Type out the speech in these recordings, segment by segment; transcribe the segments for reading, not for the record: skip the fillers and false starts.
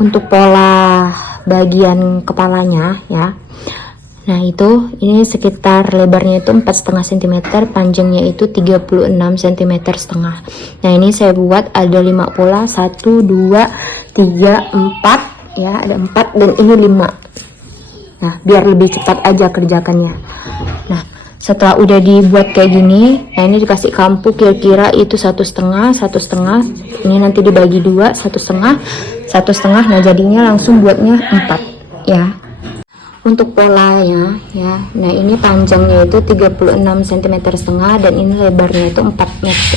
untuk pola bagian kepalanya ya. Nah itu ini sekitar lebarnya itu 4,5 cm, panjangnya itu 36 cm setengah. Nah ini saya buat ada 5 pola, 1 2 3 4 ya, ada 4 dan ini 5. Nah biar lebih cepat aja kerjakannya. Nah setelah udah dibuat kayak gini, nah ini dikasih kampu kira-kira itu 1,5 ini nanti dibagi 2, 1,5 nah jadinya langsung buatnya 4 ya. Untuk polanya ya, nah ini panjangnya itu 36 cm setengah dan ini lebarnya itu 4 meter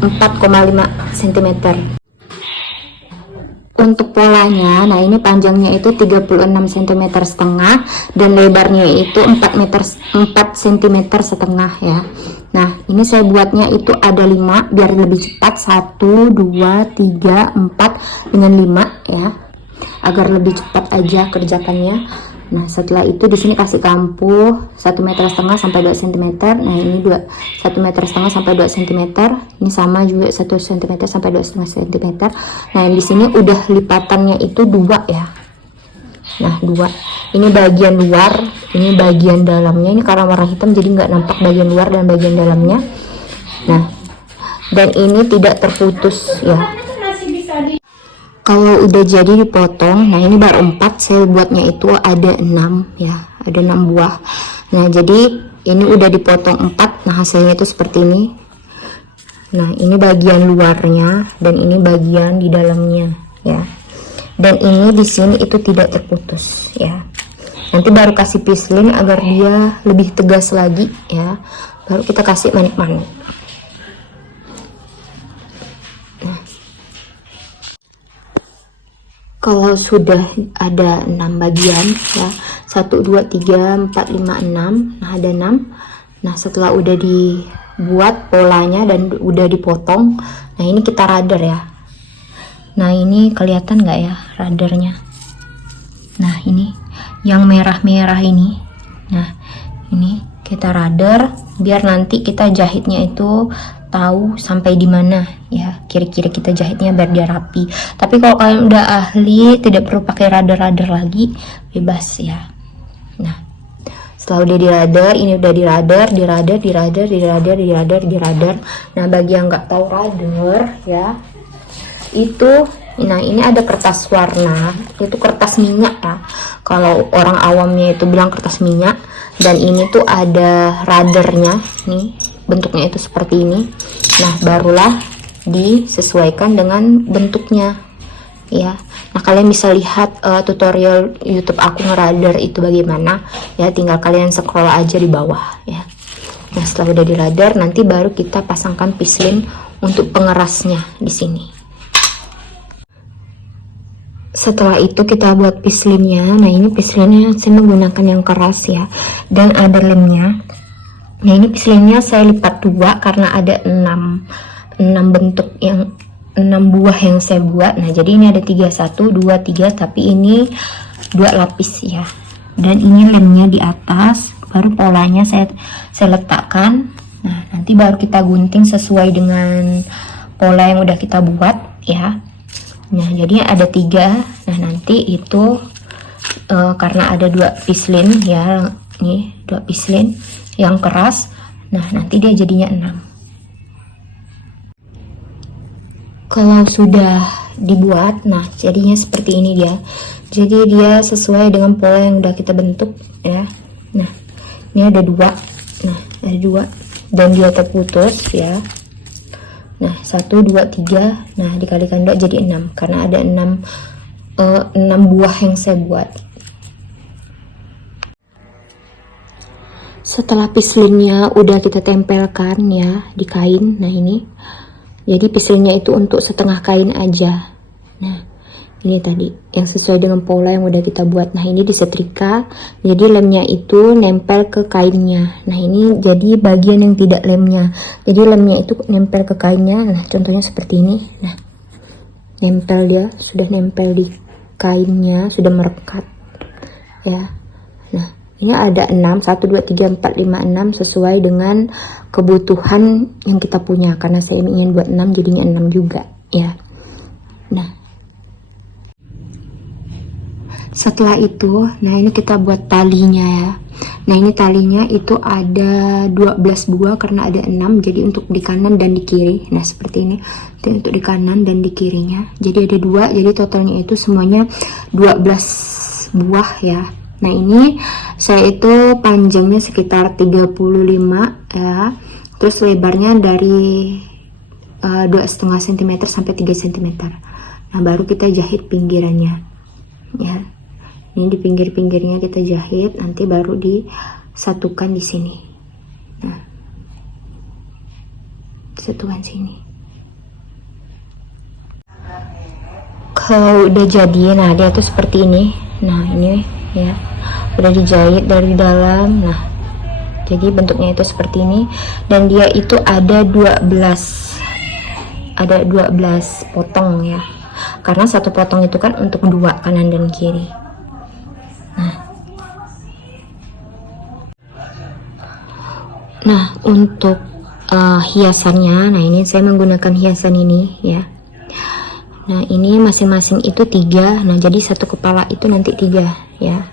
4,5 cm. Untuk polanya, nah ini panjangnya itu 36 cm setengah dan lebarnya itu 4 cm setengah ya. Nah ini saya buatnya itu ada 5 biar lebih cepat, 1 2 3 4 dengan 5 ya, agar lebih cepat aja kerjakannya. Nah setelah itu di sini kasih kampu 1,5 meter sampai 2 cm. Nah ini 1,5 meter sampai 2 cm. Ini sama juga 1 cm sampai 2,5 cm. Nah di sini udah lipatannya itu 2 ya. Nah 2. Ini bagian luar, ini bagian dalamnya. Ini karena warna hitam jadi nggak nampak bagian luar dan bagian dalamnya. Nah dan ini tidak terputus ya. Kalau udah jadi dipotong, nah ini baru 4, saya buatnya itu ada 6 ya, ada 6 buah. Nah jadi ini udah dipotong 4, nah hasilnya itu seperti ini. Nah ini bagian luarnya dan ini bagian di dalamnya ya. Dan ini di sini itu tidak terputus ya. Nanti baru kasih pislin agar dia lebih tegas lagi ya. Baru kita kasih manik-manik. Kalau sudah ada 6 bagian ya, 1 2 3 4 5 6, nah ada 6. Nah setelah udah dibuat polanya dan udah dipotong, nah ini kita rader ya. Nah ini kelihatan nggak ya radernya? Nah ini yang merah-merah ini. Nah ini kita rader biar nanti kita jahitnya itu tahu sampai di mana ya, kira-kira kita jahitnya biar dia rapi. Tapi kalau kalian udah ahli tidak perlu pakai rader-rader lagi, bebas ya. Nah setelah udah dirader, ini udah dirader. Nah bagi yang nggak tahu rader ya, itu nah ini ada kertas warna, itu kertas minyak ya, kalau orang awamnya itu bilang kertas minyak. Dan ini tuh ada radernya nih, bentuknya itu seperti ini. Nah barulah disesuaikan dengan bentuknya ya. Nah kalian bisa lihat tutorial YouTube aku ngerader itu bagaimana ya, tinggal kalian scroll aja di bawah ya. Nah setelah udah dirader, nanti baru kita pasangkan pislin untuk pengerasnya di sini. Setelah itu kita buat pislinnya. Nah ini pislinnya saya menggunakan yang keras ya, dan ada lemnya. Nah ini pislinnya saya lipat 2 karena ada 6 bentuk, yang 6 buah yang saya buat. Nah jadi ini ada 3, 1 2 3, tapi ini 2 lapis ya. Dan ini lemnya di atas, baru polanya saya letakkan. Nah nanti baru kita gunting sesuai dengan pola yang udah kita buat ya. Nah jadi ada 3. Nah nanti itu karena ada 2 pislin ya, nih 2 pislin yang keras. Nah nanti dia jadinya 6. Kalau sudah dibuat, nah jadinya seperti ini dia. Jadi dia sesuai dengan pola yang udah kita bentuk ya. Nah ini ada 2. Nah ada 2 dan dia terputus ya. Nah 1 2 3, nah dikalikan 2 jadi 6 karena ada 6 buah yang saya buat. Setelah pislinnya udah kita tempelkan ya di kain, nah ini jadi pislinnya itu untuk setengah kain aja. Nah ini tadi yang sesuai dengan pola yang udah kita buat. Nah ini disetrika, jadi lemnya itu nempel ke kainnya. Nah ini jadi bagian yang tidak lemnya, jadi lemnya itu nempel ke kainnya. Nah contohnya seperti ini. Nah nempel, dia sudah nempel di kainnya, sudah merekat ya. Nah ini ada 6, 1 2 3 4 5 6 sesuai dengan kebutuhan yang kita punya, karena saya ingin buat 6 jadinya 6 juga ya. Nah, setelah itu, nah ini kita buat talinya ya. Nah ini talinya itu ada 12 buah karena ada 6, jadi untuk di kanan dan di kiri. Nah seperti ini, dan untuk di kanan dan di kirinya. Jadi ada 2, jadi totalnya itu semuanya 12 buah ya. Nah ini saya itu panjangnya sekitar 35 ya. Terus lebarnya dari 2,5 cm sampai 3 cm. Nah baru kita jahit pinggirannya ya. Ini di pinggir-pinggirnya kita jahit, nanti baru disatukan di sini. Nah, satukan sini. Kalau udah jadi, nah dia tuh seperti ini. Nah ini ya, udah dijahit dari dalam. Nah, jadi bentuknya itu seperti ini. Dan dia itu ada 12 potong ya. Karena satu potong itu kan untuk 2 kanan dan kiri. Nah untuk hiasannya, nah ini saya menggunakan hiasan ini ya. Nah ini masing-masing itu 3, nah jadi satu kepala itu nanti 3 ya.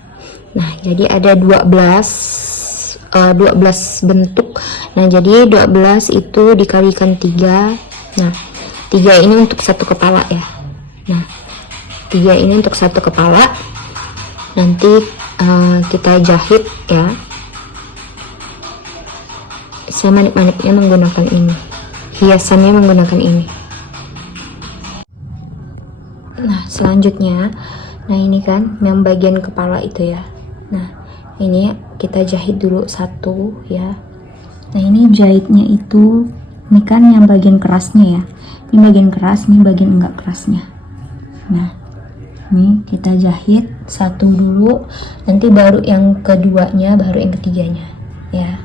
Nah jadi ada 12 bentuk. Nah jadi 12 itu dikalikan 3. Nah 3 ini untuk satu kepala ya. Nah 3 ini untuk satu kepala. Nanti kita jahit ya. Saya manik-maniknya menggunakan ini, hiasannya menggunakan ini. Nah selanjutnya, nah ini kan yang bagian kepala itu ya. Nah ini kita jahit dulu satu ya. Nah ini jahitnya itu, ini kan yang bagian kerasnya ya. Ini bagian keras, ini bagian enggak kerasnya. Nah ini kita jahit satu dulu, nanti baru yang keduanya, baru yang ketiganya ya.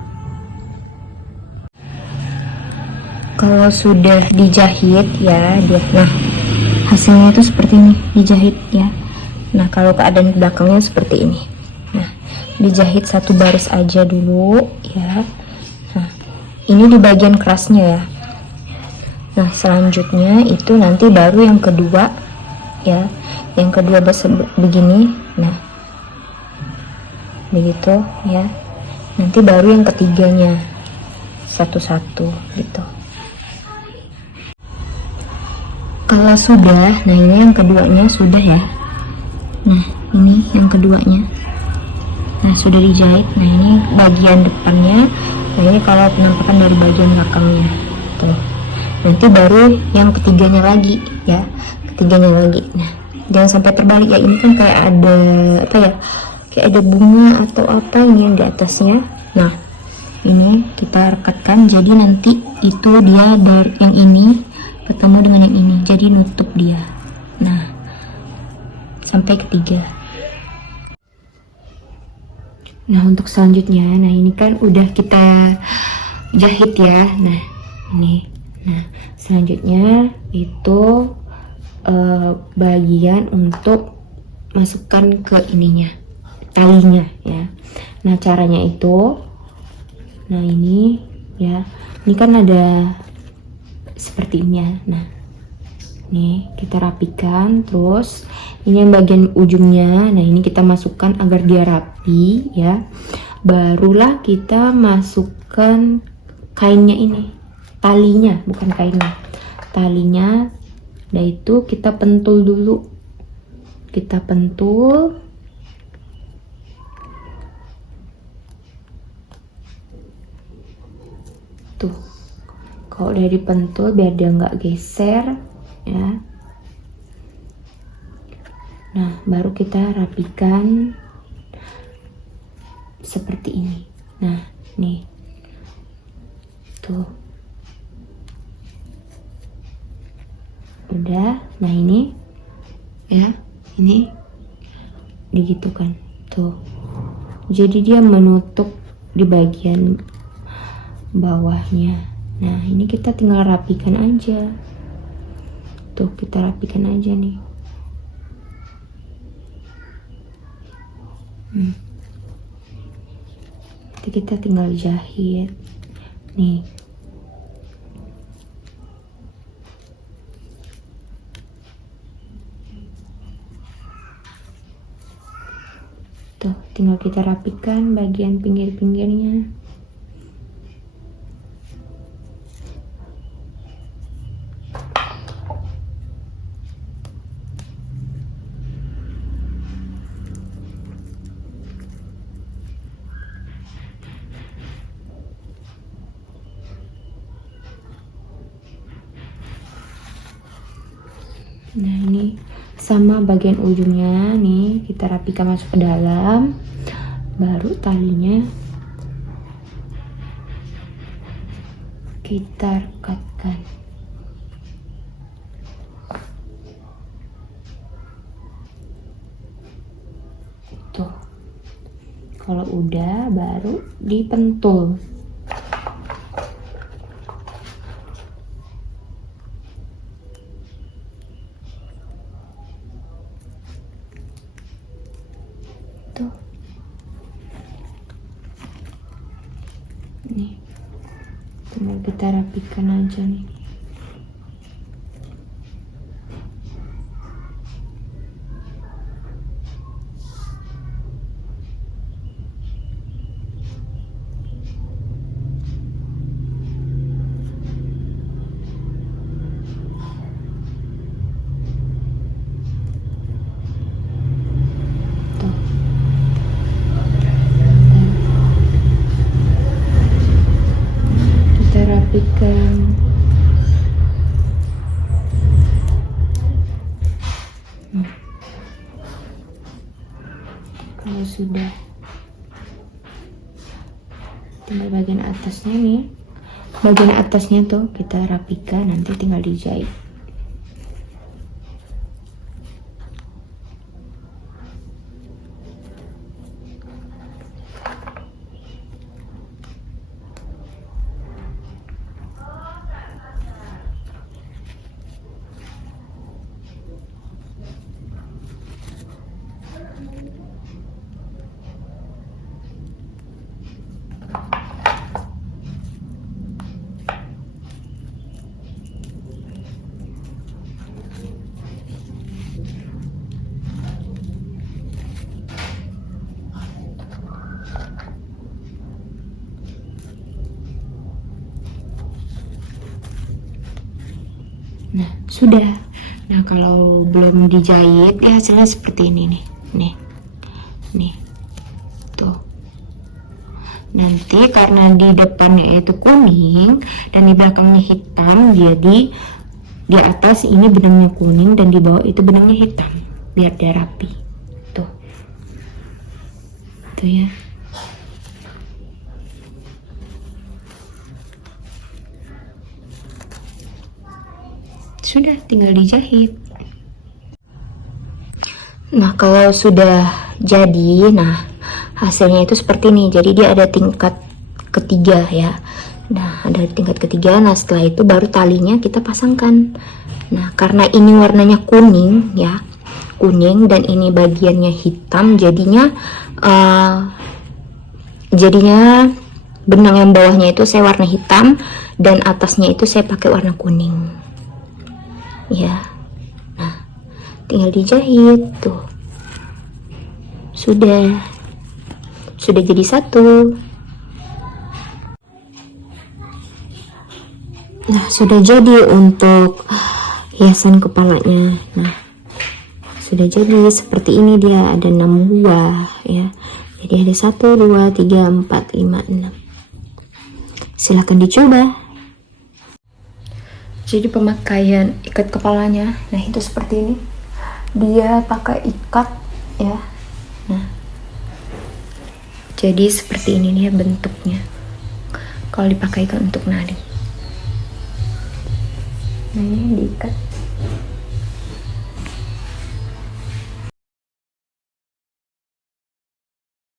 Kalau sudah dijahit ya dia, nah hasilnya itu seperti ini, dijahit ya. Nah kalau keadaan belakangnya seperti ini. Nah dijahit satu baris aja dulu ya. Nah ini di bagian kerasnya ya. Nah selanjutnya itu nanti baru yang kedua ya, yang kedua begini. Nah begitu ya, nanti baru yang ketiganya satu-satu gitu. Kalau sudah, nah ini yang keduanya sudah ya. Nah ini yang keduanya, nah sudah dijahit. Nah ini bagian depannya. Nah ini kalau penampakan dari bagian belakangnya tuh. Nanti baru yang ketiganya lagi ya, ketiganya lagi. Nah jangan sampai terbalik ya, ini kan kayak ada apa ya, kayak ada bunga atau apa ini yang di atasnya. Nah ini kita rekatkan, jadi nanti itu dia dari yang ini ketemu dengan yang ini, jadi nutup dia. Nah sampai ketiga. Nah untuk selanjutnya, nah ini kan udah kita jahit ya. Nah ini, nah selanjutnya itu bagian untuk masukkan ke ininya, talinya ya. Nah caranya itu, nah ini ya, ini kan ada seperti ini ya. Nah nih kita rapikan, terus ini yang bagian ujungnya, nah ini kita masukkan agar dia rapi ya. Barulah kita masukkan kainnya ini, talinya, bukan kainnya, talinya. Nah itu kita pentul dulu, kita pentul. Tuh kalau udah dipentul biar dia nggak geser ya. Nah baru kita rapikan seperti ini. Nah nih tuh udah. Nah ini ya, ini digitukan tuh, jadi dia menutup di bagian bawahnya. Nah ini kita tinggal rapikan aja tuh, kita rapikan aja nih. Nanti kita tinggal jahit nih. Tuh, tinggal kita rapikan bagian pinggir-pinggirnya. Nah, ini sama bagian ujungnya nih, kita rapikan masuk ke dalam, baru talinya kita rekatkan. Tuh, kalau udah baru dipentul. Tuh, nih, tinggal kita rapikan aja nih. Rapikan. Kalau sudah, tinggal bagian atasnya nih, bagian atasnya tuh kita rapikan, nanti tinggal dijahit. Nah, sudah. Nah, kalau belum dijahit ya hasilnya seperti ini nih. Nih. Tuh. Nanti karena di depannya itu kuning dan di belakangnya hitam, jadi di atas ini benangnya kuning dan di bawah itu benangnya hitam, biar dia rapi. Tuh. Tuh ya. Sudah, tinggal dijahit. Nah, kalau sudah jadi, nah hasilnya itu seperti ini. Jadi dia ada tingkat ketiga ya. Nah, ada tingkat ketiga. Nah, setelah itu baru talinya kita pasangkan. Nah, karena ini warnanya kuning ya, kuning, dan ini bagiannya hitam, jadinya benang yang bawahnya itu saya warna hitam dan atasnya itu saya pakai warna kuning. Ya, nah tinggal dijahit tuh, sudah jadi satu. Nah, sudah jadi untuk hiasan kepalanya. Nah, sudah jadi seperti ini, dia ada 6 buah ya, jadi ada 1 2 3 4 5 6. Silahkan dicoba. Jadi pemakaian ikat kepalanya, nah itu seperti ini, dia pakai ikat ya. Nah, jadi seperti ini dia bentuknya kalau dipakaikan untuk nadi. Nah, ini diikat.